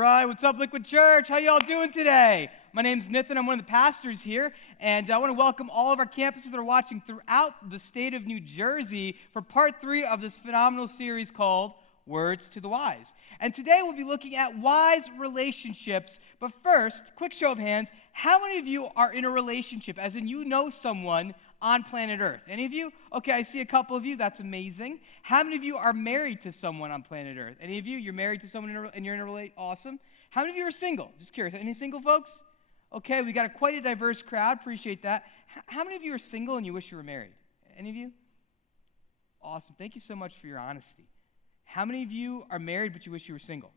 right, what's up, Liquid Church? How y'all doing today? My name's Nathan. I'm one of the pastors here, and I want to welcome all of our campuses that are watching throughout the state of New Jersey for part 3 of this phenomenal series called Words to the Wise. And today we'll be looking at wise relationships. But first, quick show of hands, how many of you are in a relationship, as in you know someone on planet Earth? Any of you? Okay, I see a couple of you. That's amazing. How many of you are married to someone on planet Earth? Any of you? You're married to someone and you're in a relationship? Awesome. How many of you are single? Just curious. Any single folks? Okay, we got quite a diverse crowd. Appreciate that. How many of you are single and you wish you were married? Any of you? Awesome. Thank you so much for your honesty. How many of you are married but you wish you were single?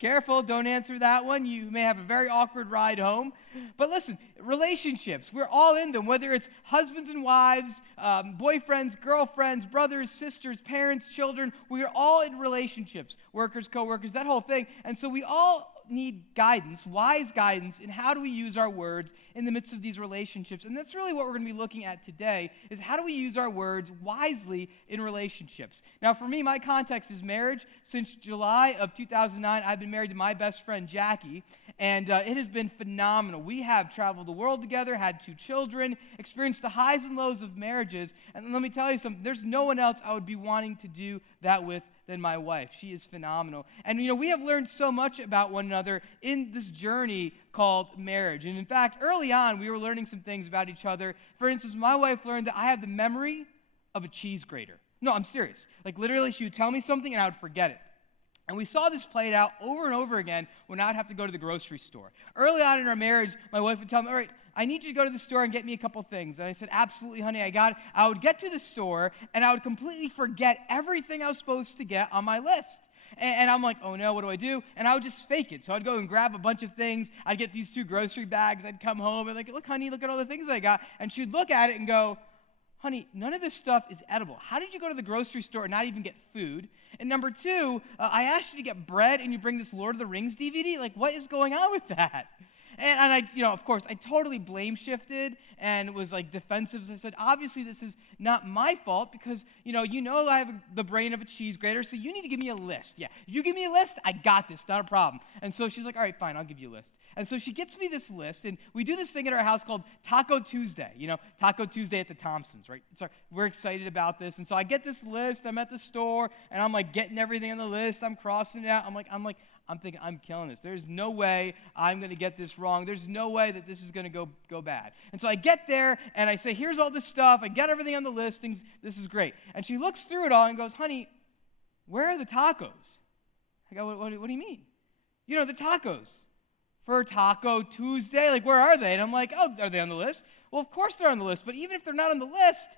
Careful, don't answer that one. You may have a very awkward ride home. But listen, relationships, we're all in them, whether it's husbands and wives, boyfriends, girlfriends, brothers, sisters, parents, children. We are all in relationships, workers, co-workers, that whole thing. And so we all need guidance, wise guidance, in how do we use our words in the midst of these relationships. And that's really what we're going to be looking at today, is how do we use our words wisely in relationships. Now, for me, my context is marriage. Since July of 2009, I've been married to my best friend, Jackie, and it has been phenomenal. We have traveled the world together, had 2 children, experienced the highs and lows of marriages, and let me tell you something, there's no one else I would be wanting to do that with than my wife. She is phenomenal. And we have learned so much about one another in this journey called marriage. And in fact, early on, we were learning some things about each other. For instance, my wife learned that I have the memory of a cheese grater. No, I'm serious. Like literally, she would tell me something and I would forget it. And we saw this played out over and over again when I would have to go to the grocery store. Early on in our marriage, my wife would tell me, all right, I need you to go to the store and get me a couple things. And I said, absolutely, honey, I got it. I would get to the store, and I would completely forget everything I was supposed to get on my list. And I'm like, oh no, what do I do? And I would just fake it. So I'd go and grab a bunch of things. I'd get these 2 grocery bags. I'd come home and like, look, honey, look at all the things I got. And she'd look at it and go, honey, none of this stuff is edible. How did you go to the grocery store and not even get food? And number 2, I asked you to get bread and you bring this Lord of the Rings DVD? Like, what is going on with that? And I, of course, I totally blame shifted and was like defensive. I said, obviously this is not my fault because, I have the brain of a cheese grater, so you need to give me a list. Yeah, if you give me a list, I got this, not a problem. And so she's like, all right, fine, I'll give you a list. And so she gets me this list, and we do this thing at our house called Taco Tuesday, Taco Tuesday at the Thompsons, right? So we're excited about this. And so I get this list, I'm at the store, and I'm like getting everything on the list, I'm crossing it out, I'm thinking, I'm killing this. There's no way I'm going to get this wrong. There's no way that this is going to go bad. And so I get there, and I say, here's all this stuff. I got everything on the listings. This is great. And she looks through it all and goes, honey, where are the tacos? I go, what do you mean? The tacos for Taco Tuesday. Like, where are they? And I'm like, oh, are they on the list? Well, of course they're on the list. But even if they're not on the list,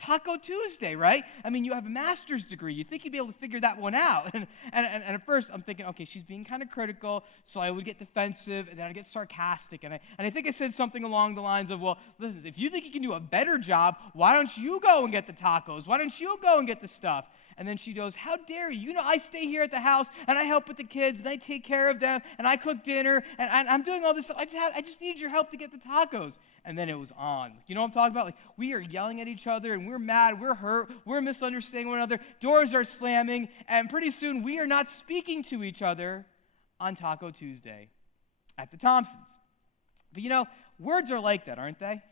Taco Tuesday, right? I mean, you have a master's degree. You think you'd be able to figure that one out. And at first, I'm thinking, okay, she's being kind of critical, so I would get defensive, and then I'd get sarcastic. And I think I said something along the lines of, well, listen, if you think you can do a better job, why don't you go and get the tacos? Why don't you go and get the stuff? And then she goes, how dare you? I stay here at the house, and I help with the kids, and I take care of them, and I cook dinner, and I'm doing all this stuff. I just need your help to get the tacos. And then it was on. You know what I'm talking about? Like, we are yelling at each other, and we're mad, we're hurt, we're misunderstanding one another, doors are slamming, and pretty soon we are not speaking to each other on Taco Tuesday at the Thompsons. But words are like that, aren't they?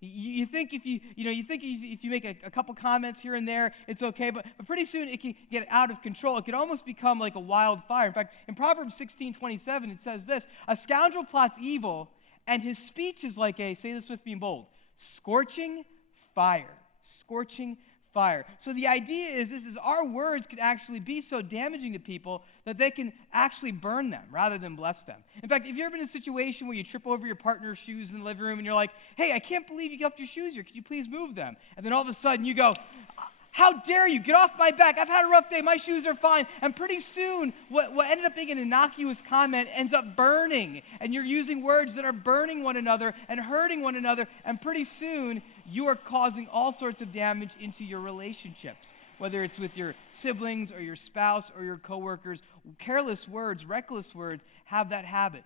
You think if you make a couple comments here and there, it's okay, but pretty soon it can get out of control. It can almost become like a wildfire. In fact, in Proverbs 16:27, it says this, a scoundrel plots evil, and his speech is like say this with me in bold, scorching fire. Scorching fire. So the idea is our words can actually be so damaging to people that they can actually burn them rather than bless them. In fact, have you ever been in a situation where you trip over your partner's shoes in the living room and you're like, hey, I can't believe you left your shoes here. Could you please move them? And then all of a sudden you go, how dare you? Get off my back. I've had a rough day. My shoes are fine. And pretty soon, what ended up being an innocuous comment ends up burning. And you're using words that are burning one another and hurting one another. And pretty soon, you are causing all sorts of damage into your relationships, whether it's with your siblings or your spouse or your coworkers. Careless words, reckless words have that habit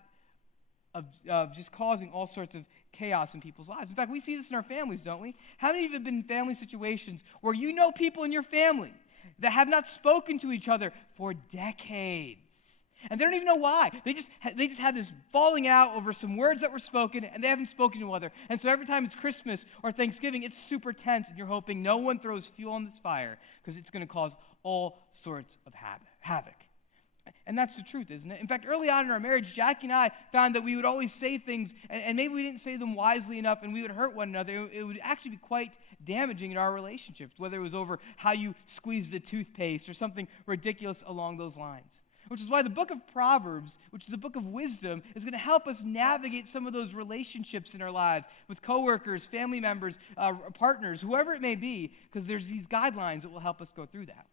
of just causing all sorts of chaos in people's lives. In fact, we see this in our families, don't we? How many of you have been in family situations where you know people in your family that have not spoken to each other for decades? And they don't even know why. They just had this falling out over some words that were spoken, and they haven't spoken to each other. And so every time it's Christmas or Thanksgiving, it's super tense, and you're hoping no one throws fuel on this fire because it's going to cause all sorts of havoc. And that's the truth, isn't it? In fact, early on in our marriage, Jackie and I found that we would always say things, and maybe we didn't say them wisely enough, and we would hurt one another. It would actually be quite damaging in our relationships, whether it was over how you squeeze the toothpaste or something ridiculous along those lines. Which is why the book of Proverbs, which is a book of wisdom, is going to help us navigate some of those relationships in our lives with coworkers, family members, partners, whoever it may be, because there's these guidelines that will help us go through that.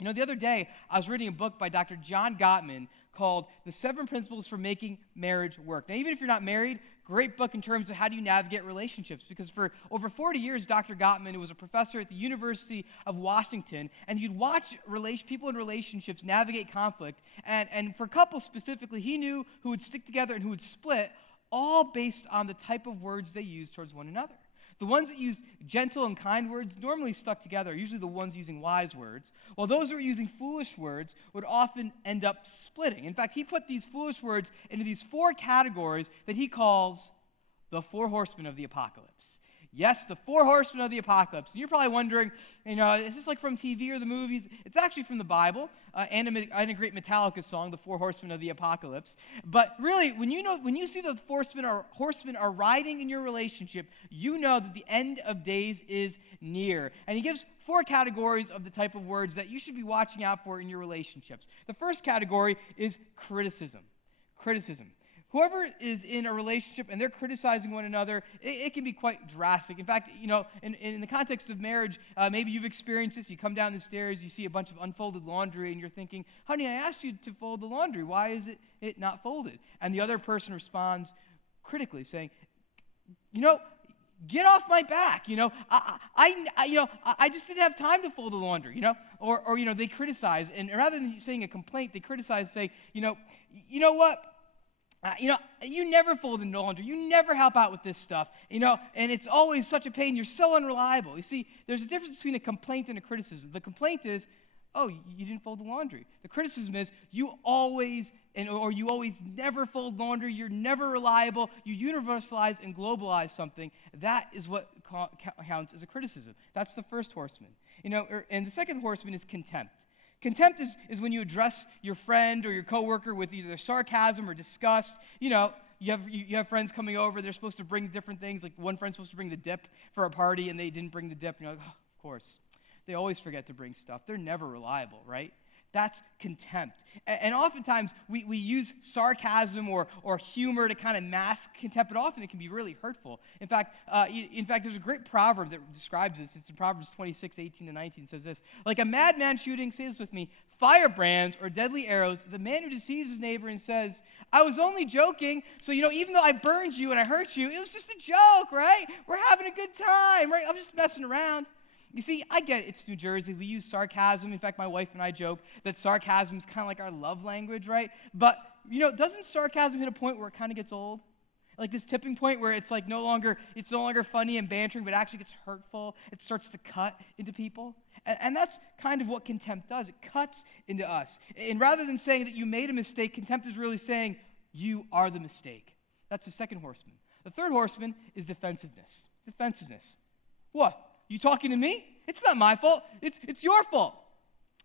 You know, the other day, I was reading a book by Dr. John Gottman called The 7 Principles for Making Marriage Work. Now, even if you're not married, great book in terms of how do you navigate relationships, because for over 40 years, Dr. Gottman was a professor at the University of Washington, and you'd watch people in relationships navigate conflict, and for couples specifically, he knew who would stick together and who would split, all based on the type of words they used towards one another. The ones that used gentle and kind words normally stuck together, usually the ones using wise words, while those who were using foolish words would often end up splitting. In fact, he put these foolish words into these 4 categories that he calls the 4 horsemen of the apocalypse. Yes, the 4 horsemen of the apocalypse. And you're probably wondering, is this like from TV or the movies? It's actually from the Bible, and a great Metallica song, the 4 horsemen of the apocalypse. But really, when you see the horsemen are riding in your relationship, you know that the end of days is near. And he gives 4 categories of the type of words that you should be watching out for in your relationships. The first category is criticism. Criticism. Whoever is in a relationship and they're criticizing one another, it can be quite drastic. In fact, in the context of marriage, maybe you've experienced this. You come down the stairs, you see a bunch of unfolded laundry, and you're thinking, honey, I asked you to fold the laundry. Why is it not folded? And the other person responds critically, saying, get off my back. I just didn't have time to fold the laundry. Or they criticize, and rather than saying a complaint, they criticize, saying, you know what? You never fold the laundry. You never help out with this stuff, and it's always such a pain. You're so unreliable. You see, there's a difference between a complaint and a criticism. The complaint is, oh, you didn't fold the laundry. The criticism is, you always never fold laundry. You're never reliable. You universalize and globalize something. That is what counts as a criticism. That's the first horseman. And the second horseman is contempt. Contempt is when you address your friend or your coworker with either sarcasm or disgust. You have friends coming over. They're supposed to bring different things. Like one friend's supposed to bring the dip for a party, and they didn't bring the dip. You're like, oh, of course. They always forget to bring stuff. They're never reliable, right? That's contempt. And oftentimes, we use sarcasm or humor to kind of mask contempt, but often it can be really hurtful. In fact, there's a great proverb that describes this. It's in Proverbs 26:18-19. It says this: like a madman shooting, say this with me, firebrands or deadly arrows is a man who deceives his neighbor and says, I was only joking, so, even though I burned you and I hurt you, it was just a joke, right? We're having a good time, right? I'm just messing around. You see, I get it. It's New Jersey. We use sarcasm. In fact, my wife and I joke that sarcasm is kind of like our love language, right? But, doesn't sarcasm hit a point where it kind of gets old? Like this tipping point where it's like no longer funny and bantering, but actually gets hurtful. It starts to cut into people. And that's kind of what contempt does. It cuts into us. And rather than saying that you made a mistake, contempt is really saying you are the mistake. That's the second horseman. The third horseman is defensiveness. Defensiveness. What? You talking to me? It's not my fault. It's your fault.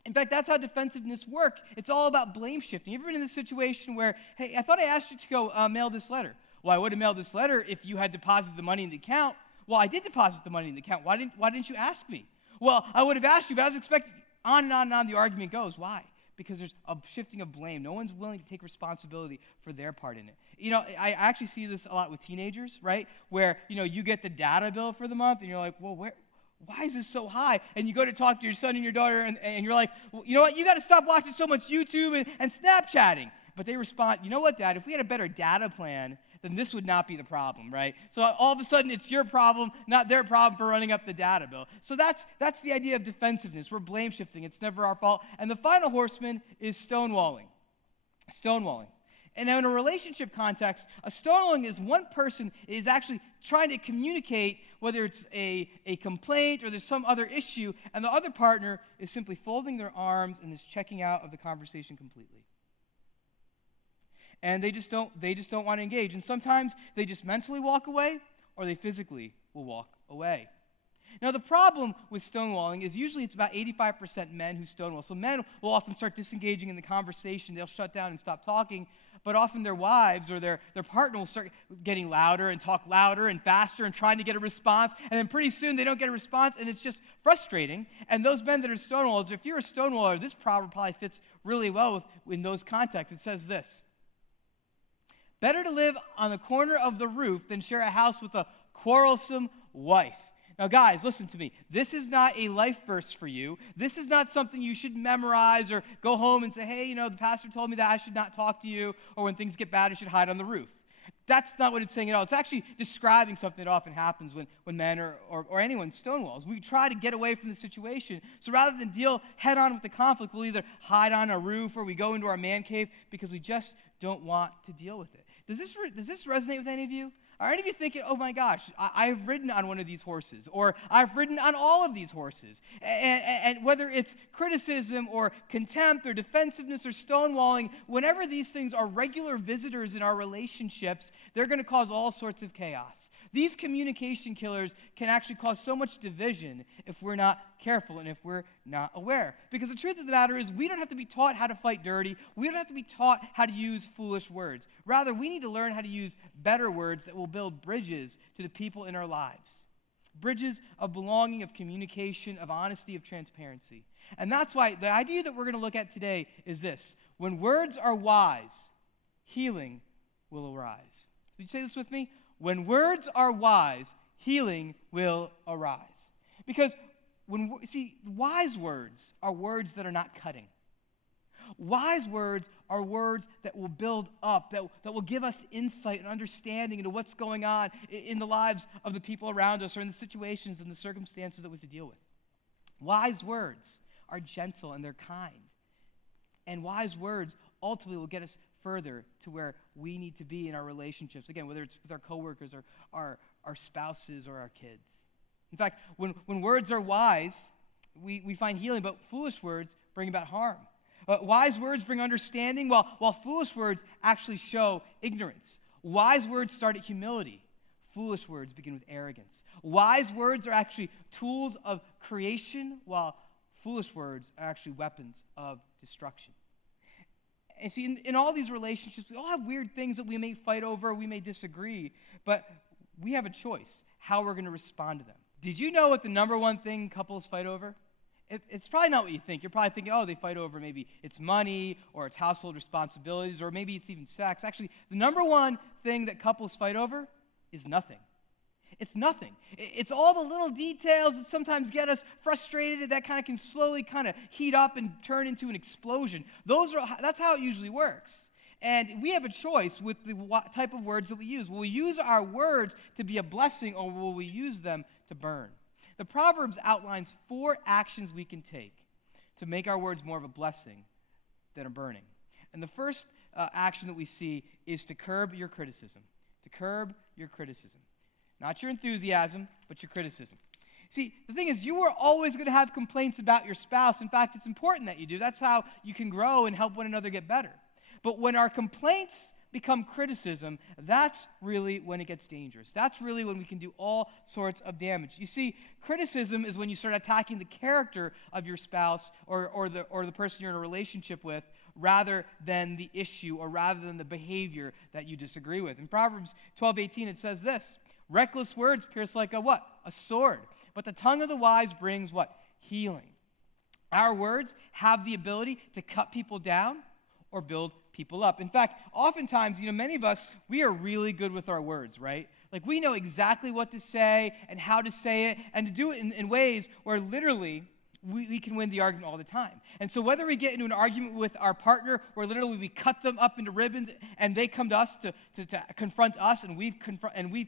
In fact, that's how defensiveness works. It's all about blame shifting. You ever been in this situation where, hey, I thought I asked you to go mail this letter. Well, I would have mailed this letter if you had deposited the money in the account. Well, I did deposit the money in the account. Why didn't you ask me? Well, I would have asked you, but I was expecting. On and on and on the argument goes. Why? Because there's a shifting of blame. No one's willing to take responsibility for their part in it. I actually see this a lot with teenagers, right? Where, you get the data bill for the month, and you're like, well, why is this so high? And you go to talk to your son and your daughter, and you're like, well, you know what? You got to stop watching so much YouTube and Snapchatting. But they respond, you know what, Dad? If we had a better data plan, then this would not be the problem, right? So all of a sudden, it's your problem, not their problem for running up the data bill. So that's the idea of defensiveness. We're blame shifting. It's never our fault. And the final horseman is stonewalling. Stonewalling. And now in a relationship context, a stonewalling is one person is actually trying to communicate whether it's a complaint or there's some other issue, and the other partner is simply folding their arms and is checking out of the conversation completely. and they just don't want to engage. And sometimes they just mentally walk away, or they physically will walk away. Now, the problem with stonewalling is usually it's about 85% men who stonewall. So men will often start disengaging in the conversation. They'll shut down and stop talking. But often their wives or their partner will start getting louder and talk louder and faster and trying to get a response. And then pretty soon they don't get a response, and it's just frustrating. And those men that are stonewallers, if you're a stonewaller, this proverb probably fits really well in those contexts. It says this: better to live on the corner of the roof than share a house with a quarrelsome wife. Now, guys, listen to me. This is not a life verse for you. This is not something you should memorize or go home and say, hey, the pastor told me that I should not talk to you, or when things get bad, I should hide on the roof. That's not what it's saying at all. It's actually describing something that often happens when men or anyone stonewalls. We try to get away from the situation. So rather than deal head on with the conflict, we'll either hide on a roof or we go into our man cave because we just don't want to deal with it. Does this resonate with any of you? Are any of you thinking, oh my gosh, I've ridden on one of these horses, or I've ridden on all of these horses? And whether it's criticism or contempt or defensiveness or stonewalling, whenever these things are regular visitors in our relationships, they're going to cause all sorts of chaos. These communication killers can actually cause so much division if we're not careful and if we're not aware. Because the truth of the matter is we don't have to be taught how to fight dirty. We don't have to be taught how to use foolish words. Rather, we need to learn how to use better words that will build bridges to the people in our lives. Bridges of belonging, of communication, of honesty, of transparency. And that's why the idea that we're going to look at today is this: when words are wise, healing will arise. Would you say this with me? When words are wise, healing will arise. Because wise words are words that are not cutting. Wise words are words that will build up, that will give us insight and understanding into what's going on in the lives of the people around us or in the situations and the circumstances that we have to deal with. Wise words are gentle and they're kind. And wise words ultimately will get us further to where we need to be in our relationships. Again, whether it's with our coworkers or our spouses or our kids. In fact, when words are wise, we find healing, but foolish words bring about harm. Wise words bring understanding, while foolish words actually show ignorance. Wise words start at humility. Foolish words begin with arrogance. Wise words are actually tools of creation, while foolish words are actually weapons of destruction. And see, in all these relationships, we all have weird things that we may fight over, we may disagree, but we have a choice how we're going to respond to them. Did you know what the number one thing couples fight over? It's probably not what you think. You're probably thinking, oh, they fight over maybe it's money or it's household responsibilities or maybe it's even sex. Actually, the number one thing that couples fight over is nothing. It's nothing. It's all the little details that sometimes get us frustrated that kind of can slowly kind of heat up and turn into an explosion. That's how it usually works. And we have a choice with the type of words that we use. Will we use our words to be a blessing, or will we use them to burn? The Proverbs outlines 4 actions we can take to make our words more of a blessing than a burning. And the first action that we see is to curb your criticism. To curb your criticism. Not your enthusiasm, but your criticism. See, the thing is, you are always going to have complaints about your spouse. In fact, it's important that you do. That's how you can grow and help one another get better. But when our complaints become criticism, that's really when it gets dangerous. That's really when we can do all sorts of damage. You see, criticism is when you start attacking the character of your spouse or the person you're in a relationship with, rather than the issue or rather than the behavior that you disagree with. In Proverbs 12:18, it says this: reckless words pierce like a what? A sword. But the tongue of the wise brings what? Healing. Our words have the ability to cut people down or build people up. In fact, oftentimes, many of us, we are really good with our words, right? Like we know exactly what to say and how to say it and to do it in ways where literally we can win the argument all the time. And so whether we get into an argument with our partner where literally we cut them up into ribbons and they come to us to confront us and we've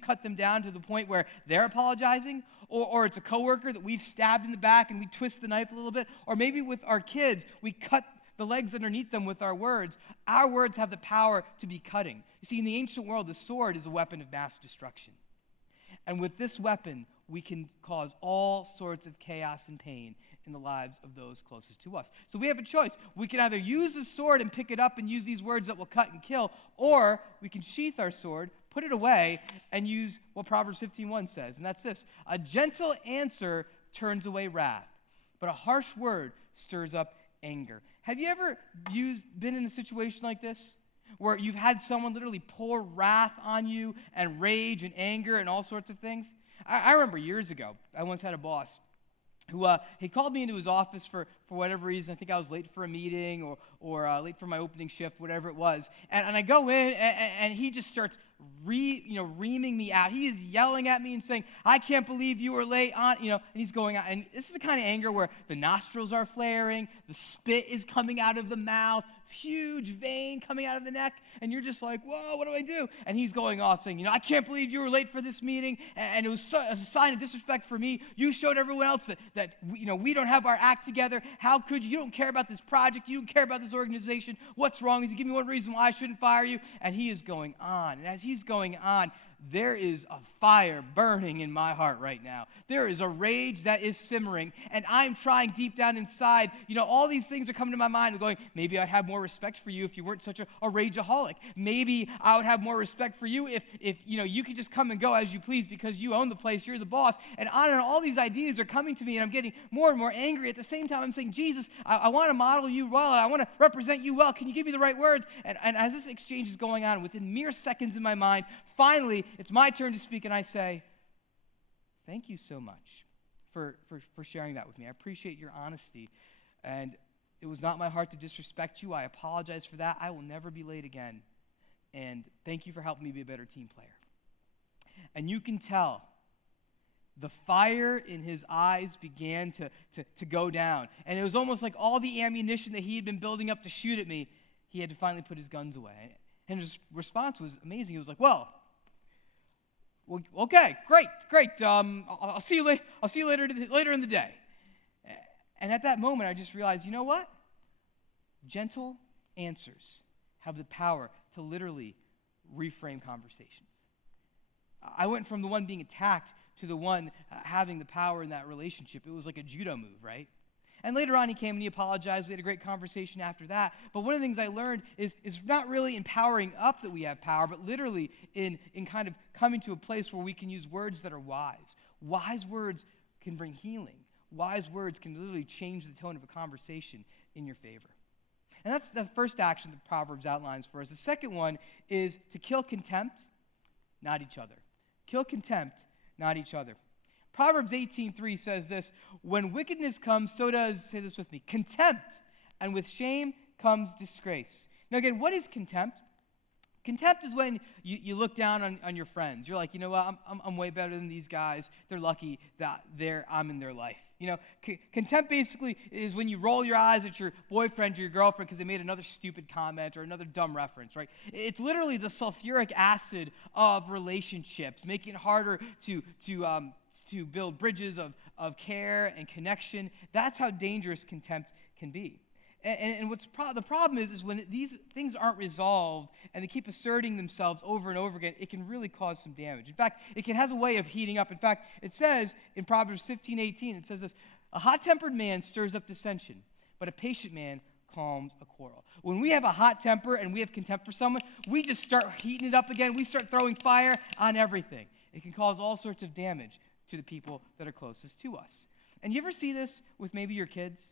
cut them down to the point where they're apologizing, or it's a coworker that we've stabbed in the back and we twist the knife a little bit, or maybe with our kids, we cut the legs underneath them with our words have the power to be cutting. You see, in the ancient world, the sword is a weapon of mass destruction. And with this weapon, we can cause all sorts of chaos and pain in the lives of those closest to us. So we have a choice. We can either use the sword and pick it up and use these words that will cut and kill, or we can sheath our sword, put it away, and use what Proverbs 15:1 says, and that's this: a gentle answer turns away wrath, but a harsh word stirs up anger. Have you ever been in a situation like this, where you've had someone literally pour wrath on you and rage and anger and all sorts of things? I remember years ago, I once had a boss who he called me into his office for whatever reason. I think I was late for a meeting or late for my opening shift, whatever it was. And I go in, and he just starts reaming me out. He is yelling at me and saying, "I can't believe you were late on," and he's going out. And this is the kind of anger where the nostrils are flaring, the spit is coming out of the mouth, huge vein coming out of the neck, and you're just like, whoa, what do I do? And he's going off saying, "I can't believe you were late for this meeting, and it was as a sign of disrespect for me. You showed everyone else that we don't have our act together. How could you? You don't care about this project. You don't care about this organization. What's wrong? Is he giving me one reason why I shouldn't fire you?" And he is going on. And as he's going on, there is a fire burning in my heart right now. There is a rage that is simmering, and I'm trying deep down inside. All these things are coming to my mind, going, maybe I'd have more respect for you if you weren't such a rageaholic. Maybe I would have more respect for you if you could just come and go as you please because you own the place, you're the boss. And on and all these ideas are coming to me, and I'm getting more and more angry. At the same time, I'm saying, Jesus, I want to model you well. I want to represent you well. Can you give me the right words? And as this exchange is going on, within mere seconds in my mind, finally, it's my turn to speak, and I say, "Thank you so much for sharing that with me. I appreciate your honesty, and it was not my heart to disrespect you. I apologize for that. I will never be late again, and thank you for helping me be a better team player." And you can tell the fire in his eyes began to go down, and it was almost like all the ammunition that he had been building up to shoot at me, he had to finally put his guns away. And his response was amazing. He was like, well, okay, great. I'll see you later. I'll see you later in the day. And at that moment, I just realized, you know what? Gentle answers have the power to literally reframe conversations. I went from the one being attacked to the one having the power in that relationship. It was like a judo move, right? And later on, he came and he apologized. We had a great conversation after that. But one of the things I learned is not really in powering up that we have power, but literally in kind of coming to a place where we can use words that are wise. Wise words can bring healing. Wise words can literally change the tone of a conversation in your favor. And that's the first action that Proverbs outlines for us. The second one is to kill contempt, not each other. Kill contempt, not each other. Proverbs 18:3 says this: "When wickedness comes, so does," say this with me, "contempt, and with shame comes disgrace." Now again, what is contempt? Contempt is when you look down on your friends. You're like, you know what, I'm way better than these guys. They're lucky that I'm in their life. Contempt basically is when you roll your eyes at your boyfriend or your girlfriend because they made another stupid comment or another dumb reference, right? It's literally the sulfuric acid of relationships, making it harder to build bridges of care and connection. That's how dangerous contempt can be. And what's the problem is when these things aren't resolved and they keep asserting themselves over and over again, it can really cause some damage. In fact, it has a way of heating up. In fact, it says in Proverbs 15:18, it says this: "A hot-tempered man stirs up dissension, but a patient man calms a quarrel." When we have a hot temper and we have contempt for someone, we just start heating it up again. We start throwing fire on everything. It can cause all sorts of damage to the people that are closest to us. And you ever see this with maybe your kids?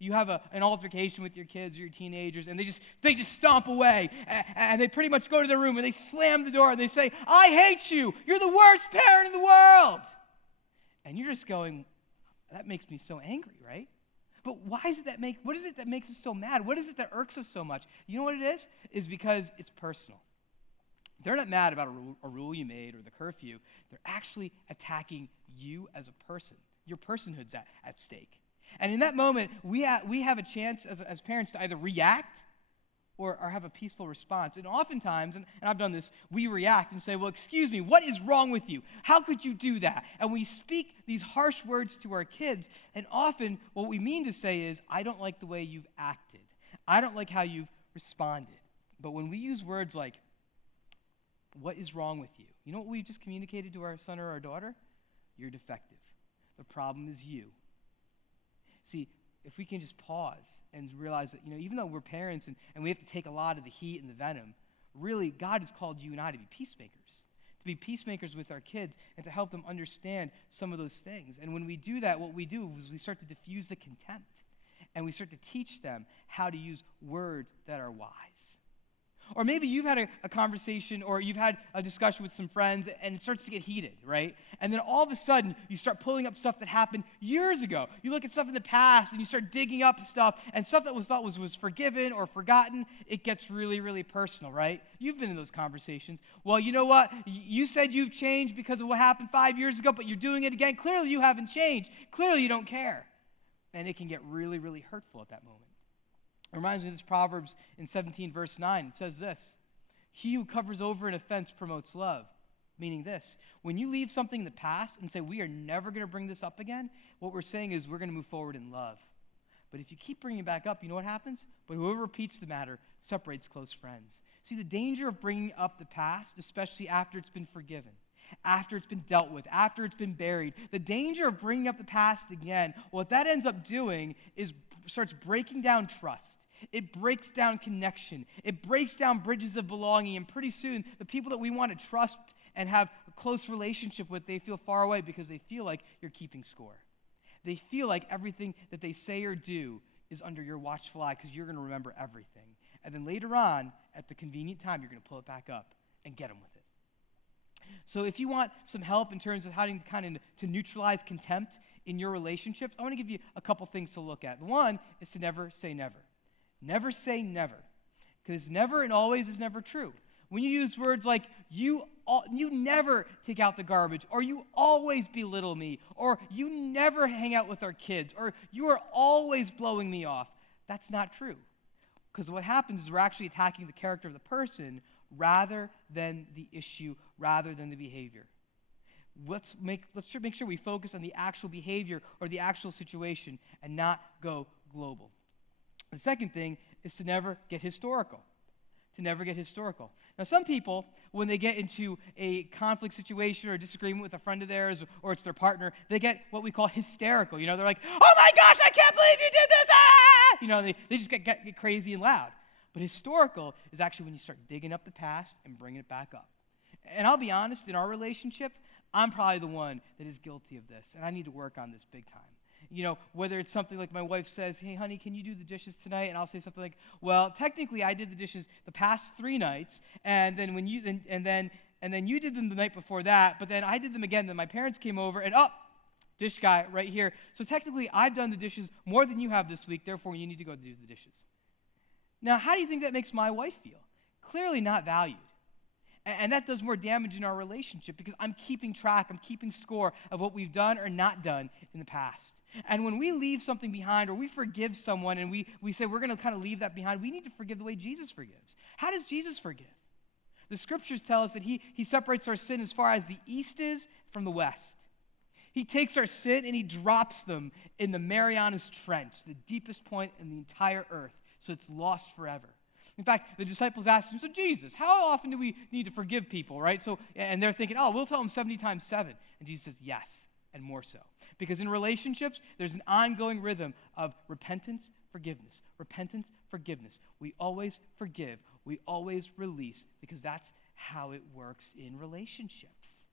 You have an altercation with your kids or your teenagers, and they just stomp away, and they pretty much go to their room, and they slam the door, and they say, "I hate you. You're the worst parent in the world." And you're just going, that makes me so angry, right? But what is it that makes us so mad? What is it that irks us so much? You know what it is? It's because it's personal. They're not mad about a rule you made or the curfew. They're actually attacking you as a person. Your personhood's at stake. And in that moment, we have a chance as parents to either react or have a peaceful response. And oftentimes, and I've done this, we react and say, "Well, excuse me, what is wrong with you? How could you do that?" And we speak these harsh words to our kids, and often what we mean to say is, "I don't like the way you've acted. I don't like how you've responded." But when we use words like, "What is wrong with you?" You know what we just communicated to our son or our daughter? You're defective. The problem is you. See, if we can just pause and realize that, even though we're parents and we have to take a lot of the heat and the venom, really, God has called you and I to be peacemakers with our kids and to help them understand some of those things. And when we do that, what we do is we start to diffuse the contempt, and we start to teach them how to use words that are wise. Or maybe you've had a conversation or you've had a discussion with some friends and it starts to get heated, right? And then all of a sudden, you start pulling up stuff that happened years ago. You look at stuff in the past and you start digging up stuff, and stuff that was thought was forgiven or forgotten, it gets really, really personal, right? You've been in those conversations. Well, you know what? You said you've changed because of what happened 5 years ago, but you're doing it again. Clearly, you haven't changed. Clearly, you don't care. And it can get really, really hurtful at that moment. It reminds me of this Proverbs in 17, verse 9. It says this: "He who covers over an offense promotes love." Meaning this: when you leave something in the past and say, we are never going to bring this up again, what we're saying is we're going to move forward in love. But if you keep bringing it back up, you know what happens? But whoever repeats the matter separates close friends. See, the danger of bringing up the past, especially after it's been forgiven, after it's been dealt with, after it's been buried, the danger of bringing up the past again, what that ends up doing is starts breaking down trust. It breaks down connection. It breaks down bridges of belonging. And pretty soon, the people that we want to trust and have a close relationship with, they feel far away because they feel like you're keeping score. They feel like everything that they say or do is under your watchful eye because you're going to remember everything. And then later on, at the convenient time, you're going to pull it back up and get them with it. So if you want some help in terms of how to neutralize contempt in your relationships, I want to give you a couple things to look at. One is to never say never. Never say never, because never and always is never true. When you use words like, you never take out the garbage, or you always belittle me, or you never hang out with our kids, or you are always blowing me off, that's not true. Because what happens is we're actually attacking the character of the person rather than the issue, rather than the behavior. Let's make sure we focus on the actual behavior or the actual situation and not go global. The second thing is to never get historical. Now, some people, when they get into a conflict situation or a disagreement with a friend of theirs or it's their partner, they get what we call hysterical. They're like, "Oh my gosh, I can't believe you did this!" Ah! They just get crazy and loud. But historical is actually when you start digging up the past and bringing it back up. And I'll be honest, in our relationship, I'm probably the one that is guilty of this, and I need to work on this big time. Whether it's something like my wife says, "Hey, honey, can you do the dishes tonight?" And I'll say something like, "Well, technically, I did the dishes the past 3 nights, and then then you did them the night before that, but then I did them again. Then my parents came over, and dish guy right here. So technically, I've done the dishes more than you have this week. Therefore, you need to go do the dishes." Now, how do you think that makes my wife feel? Clearly not valued. And that does more damage in our relationship because I'm keeping track, I'm keeping score of what we've done or not done in the past. And when we leave something behind or we forgive someone and we say we're going to kind of leave that behind, we need to forgive the way Jesus forgives. How does Jesus forgive? The scriptures tell us that he separates our sin as far as the east is from the west. He takes our sin and he drops them in the Marianas Trench, the deepest point in the entire earth, so it's lost forever. In fact, the disciples asked him, "So Jesus, how often do we need to forgive people, right?" And they're thinking, we'll tell them 70 times 7. And Jesus says, yes, and more so. Because in relationships, there's an ongoing rhythm of repentance, forgiveness. Repentance, forgiveness. We always forgive. We always release because that's how it works in relationships.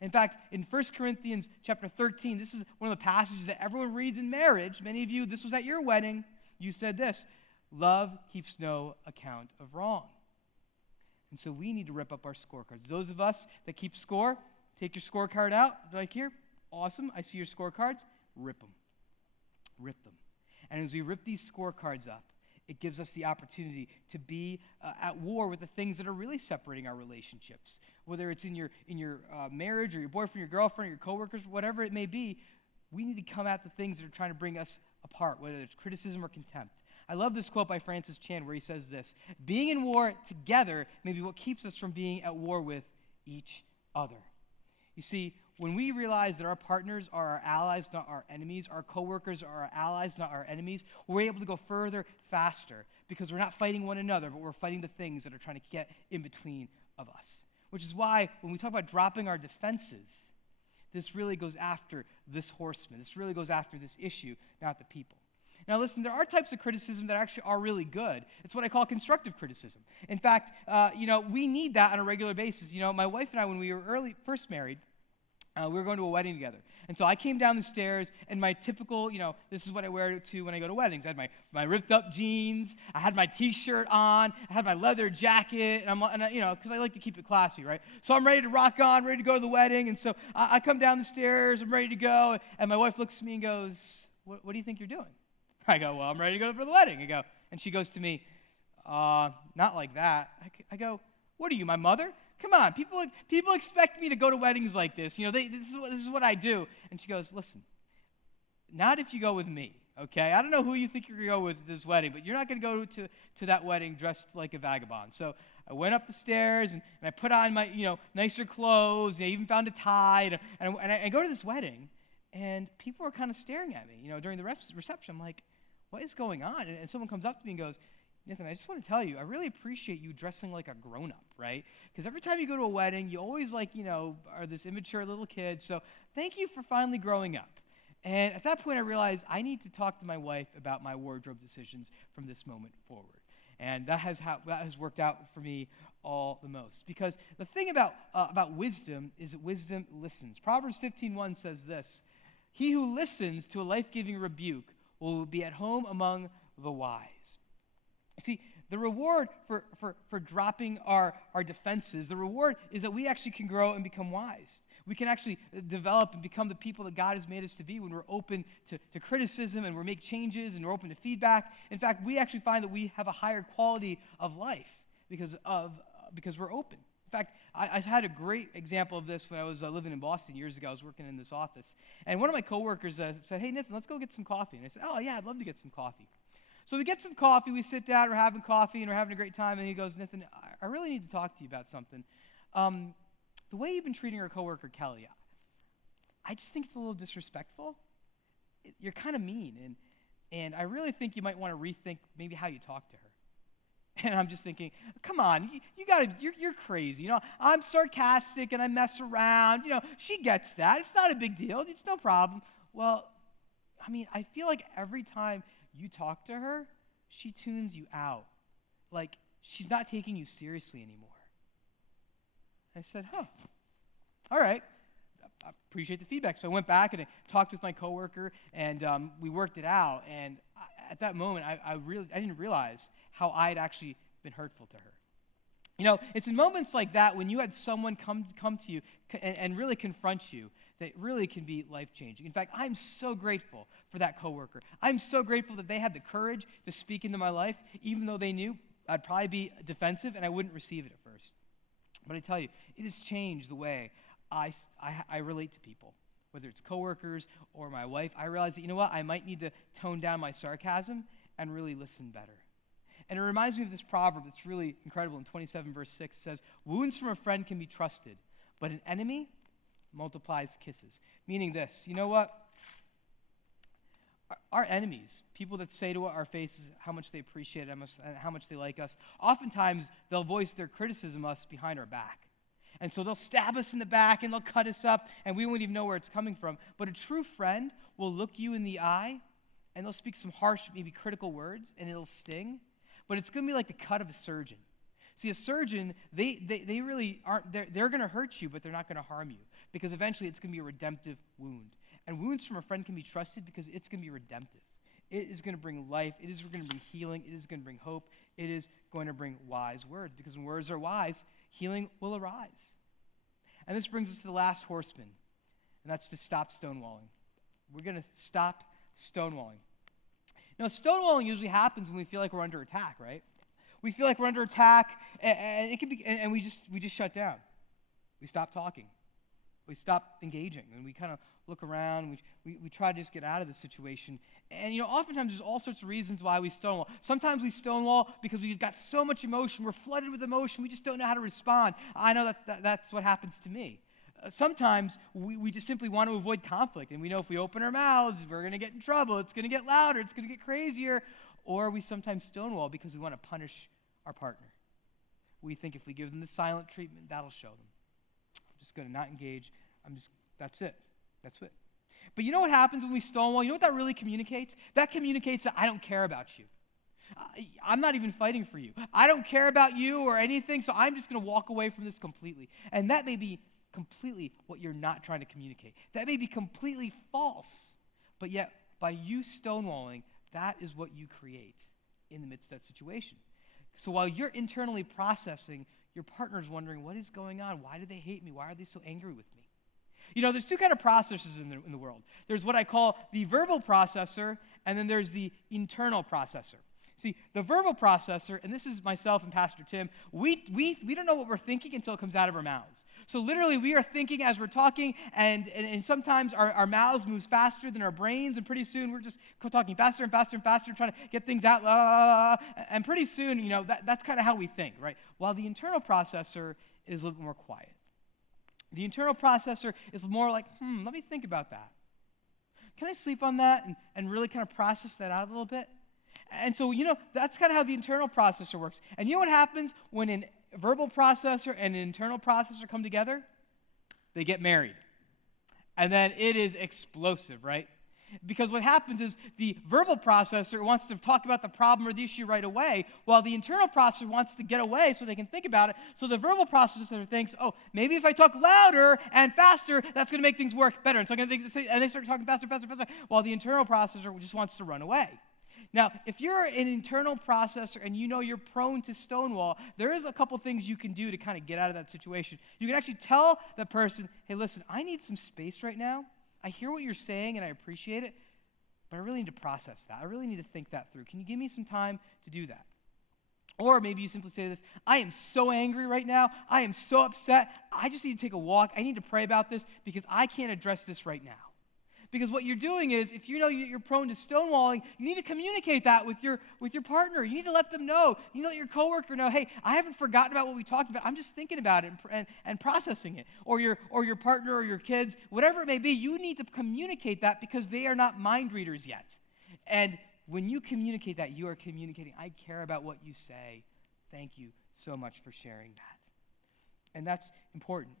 In fact, in 1 Corinthians chapter 13, this is one of the passages that everyone reads in marriage. Many of you, this was at your wedding. You said this: love keeps no account of wrong. And so we need to rip up our scorecards. Those of us that keep score, take your scorecard out, like here. Awesome, I see your scorecards. Rip them. Rip them. And as we rip these scorecards up, it gives us the opportunity to be at war with the things that are really separating our relationships. Whether it's in your marriage or your boyfriend, your girlfriend, or your coworkers, whatever it may be, we need to come at the things that are trying to bring us apart, whether it's criticism or contempt. I love this quote by Francis Chan where he says this: "Being in war together may be what keeps us from being at war with each other." You see, when we realize that our partners are our allies, not our enemies, our coworkers are our allies, not our enemies, we're able to go further, faster, because we're not fighting one another, but we're fighting the things that are trying to get in between of us. Which is why when we talk about dropping our defenses, this really goes after this horseman. This really goes after this issue, not the people. Now listen, there are types of criticism that actually are really good. It's what I call constructive criticism. In fact, we need that on a regular basis. My wife and I, when we were first married, we were going to a wedding together. And so I came down the stairs, and my typical, this is what I wear to when I go to weddings. I had my ripped up jeans, I had my t-shirt on, I had my leather jacket, because I like to keep it classy, right? So I'm ready to rock on, ready to go to the wedding. And so I come down the stairs, I'm ready to go, and my wife looks at me and goes, what do you think you're doing? I go, well, I'm ready to go for the wedding. And she goes to me, not like that. I go, what are you, my mother? Come on, people expect me to go to weddings like this. This is what I do. And she goes, listen, not if you go with me, okay? I don't know who you think you're going to go with at this wedding, but you're not going to go to that wedding dressed like a vagabond. So I went up the stairs, and I put on my, nicer clothes. And I even found a tie. And I go to this wedding, and people are kind of staring at me, during the reception. I'm like, what is going on? And someone comes up to me and goes, Nathan, I just want to tell you, I really appreciate you dressing like a grown-up, right? Because every time you go to a wedding, you always are this immature little kid. So thank you for finally growing up. And at that point, I realized I need to talk to my wife about my wardrobe decisions from this moment forward. And that has worked out for me all the most. Because the thing about wisdom is that wisdom listens. Proverbs 15:1 says this, he who listens to a life-giving rebuke will be at home among the wise. See, the reward for dropping our defenses, the reward is that we actually can grow and become wise. We can actually develop and become the people that God has made us to be when we're open to criticism and we make changes and we're open to feedback. In fact, we actually find that we have a higher quality of life because we're open. In fact, I had a great example of this when I was living in Boston years ago. I was working in this office. And one of my coworkers said, hey, Nathan, let's go get some coffee. And I said, oh, yeah, I'd love to get some coffee. So we get some coffee, we sit down, we're having coffee, and we're having a great time. And he goes, Nathan, I really need to talk to you about something. The way you've been treating our coworker, Kelly, I just think it's a little disrespectful. You're kind of mean. And I really think you might want to rethink maybe how you talk to her. And I'm just thinking, come on, you're crazy. I'm sarcastic and I mess around. She gets that. It's not a big deal. It's no problem. Well, I feel like every time you talk to her, she tunes you out. Like she's not taking you seriously anymore. I said, all right. I appreciate the feedback. So I went back and I talked with my coworker, and we worked it out. And at that moment, I didn't realize how I had actually been hurtful to her. It's in moments like that when you had someone come to you and really confront you that really can be life-changing. In fact, I'm so grateful for that coworker. I'm so grateful that they had the courage to speak into my life, even though they knew I'd probably be defensive and I wouldn't receive it at first. But I tell you, it has changed the way I relate to people, whether it's coworkers or my wife. I realize that, I might need to tone down my sarcasm and really listen better. And it reminds me of this proverb that's really incredible. In 27 verse 6 it says, wounds from a friend can be trusted, but an enemy multiplies kisses. Meaning this, our enemies, people that say to our faces how much they appreciate us and how much they like us, oftentimes they'll voice their criticism of us behind our back. And so they'll stab us in the back and they'll cut us up and we won't even know where it's coming from. But a true friend will look you in the eye and they'll speak some harsh, maybe critical words, and it'll sting. But it's going to be like the cut of a surgeon. See, a surgeon, they really aren't, they're going to hurt you, but they're not going to harm you. Because eventually it's going to be a redemptive wound. And wounds from a friend can be trusted because it's going to be redemptive. It is going to bring life. It is going to bring healing. It is going to bring hope. It is going to bring wise words. Because when words are wise, healing will arise. And this brings us to the last horseman, and that's to stop stonewalling. We're going to stop stonewalling. Now, stonewalling usually happens when we feel like we're under attack, right? We feel like we're under attack, and it can be, and we just shut down. We stop talking. We stop engaging, and we kind of look around. We try to just get out of the situation. And, oftentimes there's all sorts of reasons why we stonewall. Sometimes we stonewall because we've got so much emotion. We're flooded with emotion. We just don't know how to respond. I know that's what happens to me. Sometimes we just simply want to avoid conflict, and we know if we open our mouths, we're going to get in trouble. It's going to get louder. It's going to get crazier. Or we sometimes stonewall because we want to punish our partner. We think if we give them the silent treatment, that'll show them. I'm just going to not engage. I'm just That's it. That's it. But you know what happens when we stonewall? You know what that really communicates? That communicates that I don't care about you. I'm not even fighting for you. I don't care about you or anything, so I'm just going to walk away from this completely. And that may be completely what you're not trying to communicate. That may be completely false, but yet by you stonewalling, that is what you create in the midst of that situation. So while you're internally processing, your partner's wondering, what is going on? Why do they hate me? Why are they so angry with me? You know, there's two kind of processors in the world. There's what I call the verbal processor, and then there's the internal processor. See, the verbal processor, and this is myself and Pastor Tim, we don't know what we're thinking until it comes out of our mouths. So literally, we are thinking as we're talking, and sometimes our mouths moves faster than our brains, and pretty soon we're just talking faster and faster and faster, trying to get things out, and pretty soon, you know, that's kind of how we think, right? While the internal processor is a little bit more quiet. The internal processor is more like, let me think about that. Can I sleep on that and really kind of process that out a little bit? And so, you know, that's kind of how the internal processor works. And you know what happens when a verbal processor and an internal processor come together? They get married. And then it is explosive, right? Because what happens is the verbal processor wants to talk about the problem or the issue right away, while the internal processor wants to get away so they can think about it. So the verbal processor thinks, oh, maybe if I talk louder and faster, that's going to make things work better. And so and they start talking faster, faster, faster, while the internal processor just wants to run away. Now, if you're an internal processor and you know you're prone to stonewall, there is a couple things you can do to kind of get out of that situation. You can actually tell the person, hey, listen, I need some space right now. I hear what you're saying and I appreciate it, but I really need to process that. I really need to think that through. Can you give me some time to do that? Or maybe you simply say this, I am so angry right now. I am so upset. I just need to take a walk. I need to pray about this because I can't address this right now. Because what you're doing is, if you know you're prone to stonewalling, you need to communicate that with your partner. You need to let them know. You need to let your coworker know, hey, I haven't forgotten about what we talked about. I'm just thinking about it and processing it. Or your partner or your kids, whatever it may be, you need to communicate that because they are not mind readers yet. And when you communicate that, you are communicating, I care about what you say. Thank you so much for sharing that. And that's important.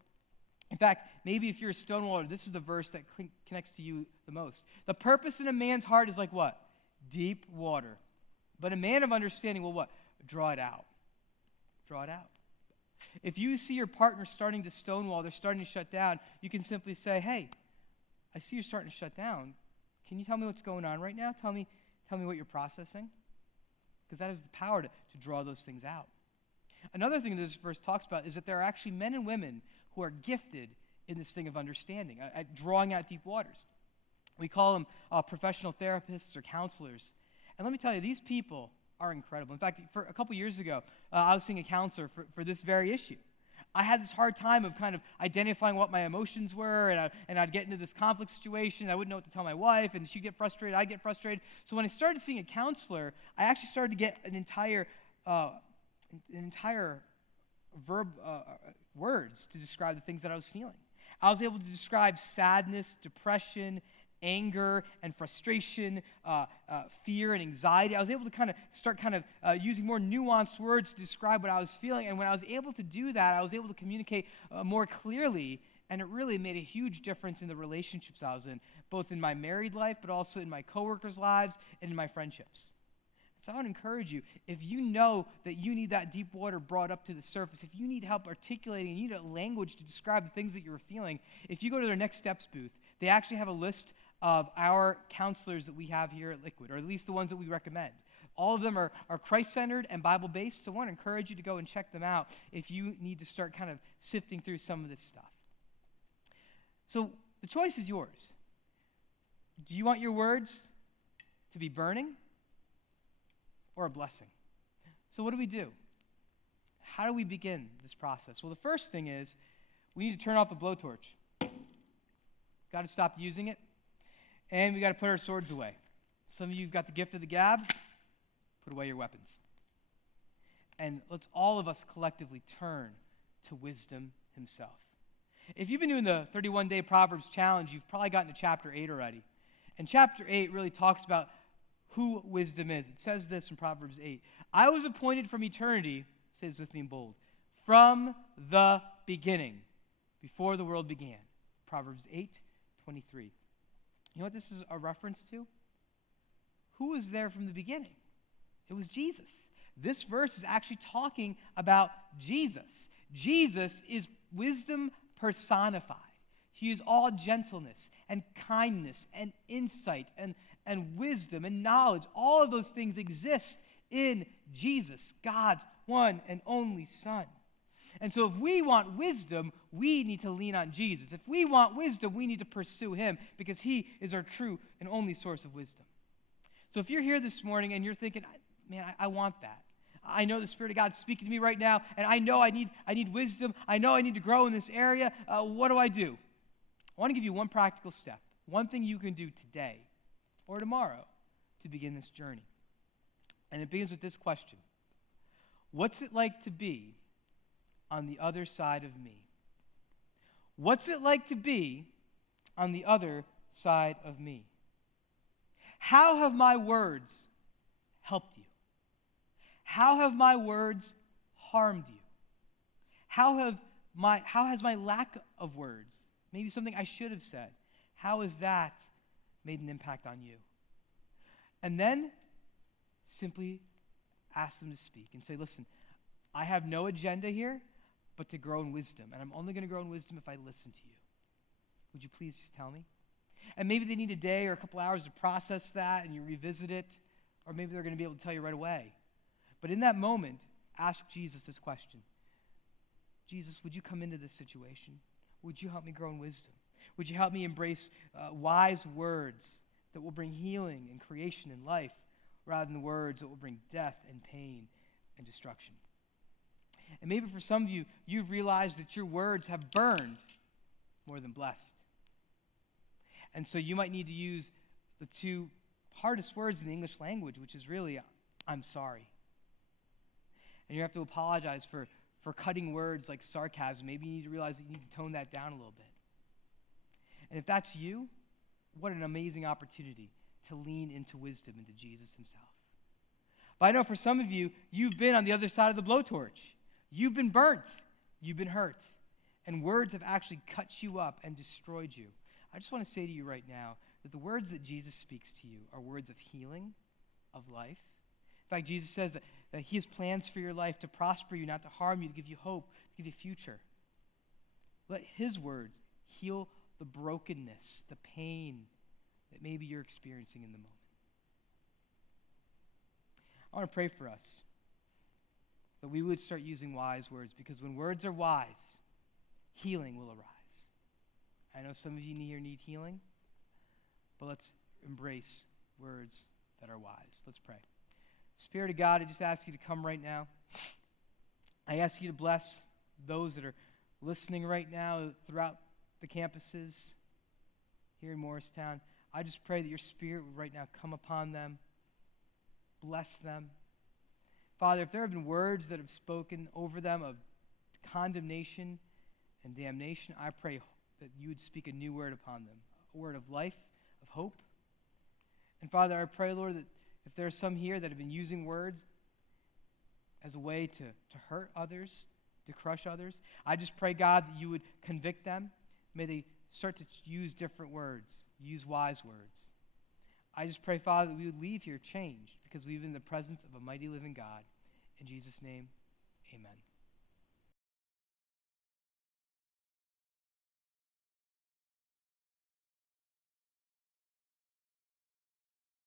In fact, maybe if you're a stonewaller, this is the verse that connects to you the most. The purpose in a man's heart is like what? Deep water. But a man of understanding will what? Draw it out. Draw it out. If you see your partner starting to stonewall, they're starting to shut down, you can simply say, hey, I see you're starting to shut down. Can you tell me what's going on right now? Tell me what you're processing. Because that is the power to draw those things out. Another thing that this verse talks about is that there are actually men and women who are gifted in this thing of understanding, at drawing out deep waters. We call them professional therapists or counselors. And let me tell you, these people are incredible. In fact, for a couple years ago, I was seeing a counselor for this very issue. I had this hard time of kind of identifying what my emotions were, and I'd get into this conflict situation. I wouldn't know what to tell my wife, and she'd get frustrated, I'd get frustrated. So when I started seeing a counselor, I actually started to get an entire words to describe the things that I was feeling. I was able to describe sadness, depression, anger, and frustration, fear and anxiety. I was able to start using more nuanced words to describe what I was feeling. And when I was able to do that, I was able to communicate more clearly, and it really made a huge difference in the relationships I was in, both in my married life, but also in my coworkers' lives and in my friendships. So I want to encourage you, if you know that you need that deep water brought up to the surface, if you need help articulating, you need a language to describe the things that you're feeling, if you go to their Next Steps booth, they actually have a list of our counselors that we have here at Liquid, or at least the ones that we recommend. All of them are Christ-centered and Bible-based, so I want to encourage you to go and check them out if you need to start kind of sifting through some of this stuff. So the choice is yours. Do you want your words to be burning or a blessing? So what do? How do we begin this process? Well, the first thing is we need to turn off the blowtorch. Got to stop using it, and we got to put our swords away. Some of you have got the gift of the gab. Put away your weapons. And let's all of us collectively turn to wisdom himself. If you've been doing the 31-day Proverbs challenge, you've probably gotten to chapter 8 already. And chapter 8 really talks about who wisdom is. It says this in Proverbs 8. I was appointed from eternity, say this with me in bold, from the beginning, before the world began. Proverbs 8:23. You know what this is a reference to? Who was there from the beginning? It was Jesus. This verse is actually talking about Jesus. Jesus is wisdom personified. He is all gentleness and kindness and insight and wisdom and knowledge. All of those things exist in Jesus, God's one and only Son. And so if we want wisdom, we need to lean on Jesus. If we want wisdom, we need to pursue him because he is our true and only source of wisdom. So if you're here this morning and you're thinking, man, I want that. I know the Spirit of God is speaking to me right now, and I know I need wisdom. I know I need to grow in this area. What do? I want to give you one practical step, one thing you can do today or tomorrow to begin this journey. And it begins with this question. What's it like to be on the other side of me? What's it like to be on the other side of me? How have my words helped you? How have my words harmed you? How has my lack of words, maybe something I should have said, how has that made an impact on you? And then simply ask them to speak and say, listen, I have no agenda here but to grow in wisdom, and I'm only going to grow in wisdom if I listen to you. Would you please just tell me? And maybe they need a day or a couple hours to process that, and you revisit it, or maybe they're going to be able to tell you right away. But in that moment, ask Jesus this question. Jesus, would you come into this situation? Would you help me grow in wisdom? Would you help me embrace wise words that will bring healing and creation and life rather than words that will bring death and pain and destruction? And maybe for some of you, you've realized that your words have burned more than blessed. And so you might need to use the two hardest words in the English language, which is really, I'm sorry. And you have to apologize for cutting words like sarcasm. Maybe you need to realize that you need to tone that down a little bit. And if that's you, what an amazing opportunity to lean into wisdom, into Jesus himself. But I know for some of you, you've been on the other side of the blowtorch. You've been burnt. You've been hurt. And words have actually cut you up and destroyed you. I just want to say to you right now that the words that Jesus speaks to you are words of healing, of life. In fact, Jesus says that he has plans for your life to prosper you, not to harm you, to give you hope, to give you a future. Let his words heal the brokenness, the pain that maybe you're experiencing in the moment. I want to pray for us that we would start using wise words, because when words are wise, healing will arise. I know some of you here need healing, but let's embrace words that are wise. Let's pray. Spirit of God, I just ask you to come right now. I ask you to bless those that are listening right now throughout the campuses here in Morristown. I just pray that your Spirit would right now come upon them, bless them. Father, if there have been words that have spoken over them of condemnation and damnation, I pray that you would speak a new word upon them, a word of life, of hope. And Father, I pray, Lord, that if there are some here that have been using words as a way to hurt others, to crush others, I just pray, God, that you would convict them. May they start to use different words, use wise words. I just pray, Father, that we would leave here changed because we live in the presence of a mighty living God. In Jesus' name, amen.